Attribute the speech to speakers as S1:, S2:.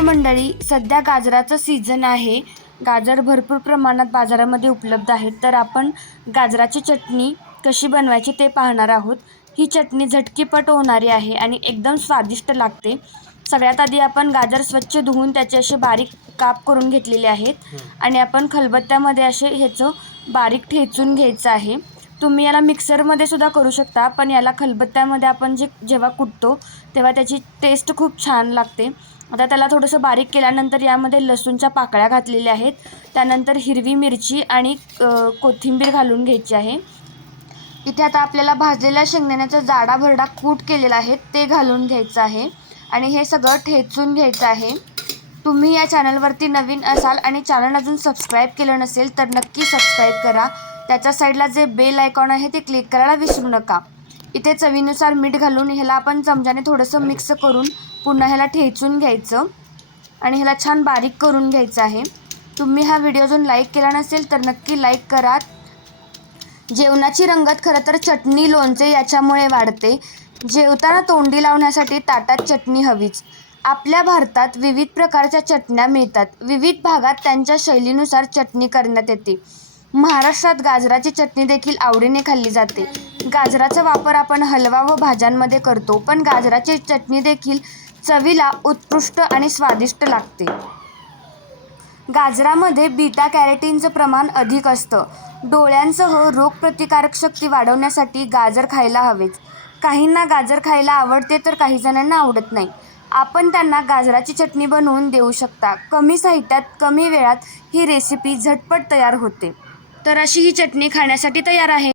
S1: मंडळी सध्या गाजराचं सीझन आहे. गाजर भरपूर प्रमाणात बाजारामध्ये उपलब्ध आहेत. तर आपण गाजराची चटणी कशी बनवायची ते पाहणार आहोत. ही चटणी झटकीपट होणारी आहे आणि एकदम स्वादिष्ट लागते. सगळ्यात आधी आपण गाजर स्वच्छ धुवून त्याचे असे बारीक काप करून घेतलेले आहेत. आणि आपण खलबत्त्यामध्ये असे ह्याचं बारीक ठेचून घ्यायचं आहे. तुम्ही याला मिक्सरमध्ये सुद्धा करू शकता पण याला खलबत्त्यामध्ये आपण जे जेव्हा कुटतो तेव्हा त्याची टेस्ट खूप छान लागते. आता त्याला थोडंसं बारीक केल्यानंतर यामध्ये लसूणच्या पाकळ्या घातलेल्या आहेत. त्यानंतर हिरवी मिरची आणि कोथिंबीर घालून घ्यायची आहे. इथे आता आपल्याला भाजलेल्या शेंगदाण्याचा जाडा भरडा कूट केलेला आहे ते घालून घ्यायचं आहे. आणि हे सगळं ठेचून घ्यायचं आहे. तुम्ही या चॅनलवरती नवीन असाल आणि चॅनल अजून सबस्क्राईब केलं नसेल तर नक्की सबस्क्राईब करा. त्याच्या साईडला जे बेल आयकॉन आहे ते क्लिक करायला विसरू नका. इथे चवीनुसार मीठ घालून ह्याला आपण चमच्याने थोडंसं मिक्स करून पुन्हा ह्याला ठेचून घ्यायचं आणि ह्याला छान बारीक करून घ्यायचं आहे. तुम्ही हा व्हिडिओ अजून लाईक केला नसेल तर नक्की लाईक करा. जेवणाची रंगत खरं तर चटणी लोणचे याच्यामुळे वाढते. जेवताना तोंडी लावण्यासाठी ताटात चटणी हवीच. आपल्या भारतात विविध प्रकारच्या चटण्या मिळतात. विविध भागात त्यांच्या शैलीनुसार चटणी करण्यात येते. महाराष्ट्रात गाजराची चटणी देखील आवडीने खाल्ली जाते. गाजराचा वापर आपण हलवा व भाज्यांमध्ये करतो पण गाजराची चटणी देखील चवीला उत्कृष्ट आणि स्वादिष्ट लागते. गाजरामध्ये बीटा कॅरेटीनचं प्रमाण अधिक असतं. डोळ्यांसह रोगप्रतिकारक शक्ती वाढवण्यासाठी गाजर खायला हवेच काहींना गाजर खायला आवडते तर काही जणांना आवडत नाही. आपण त्यांना गाजराची चटणी बनवून देऊ शकता. कमी साहित्यात कमी वेळात ही रेसिपी झटपट तयार होते. तर अशी ही चटणी खाण्यासाठी तयार आहे.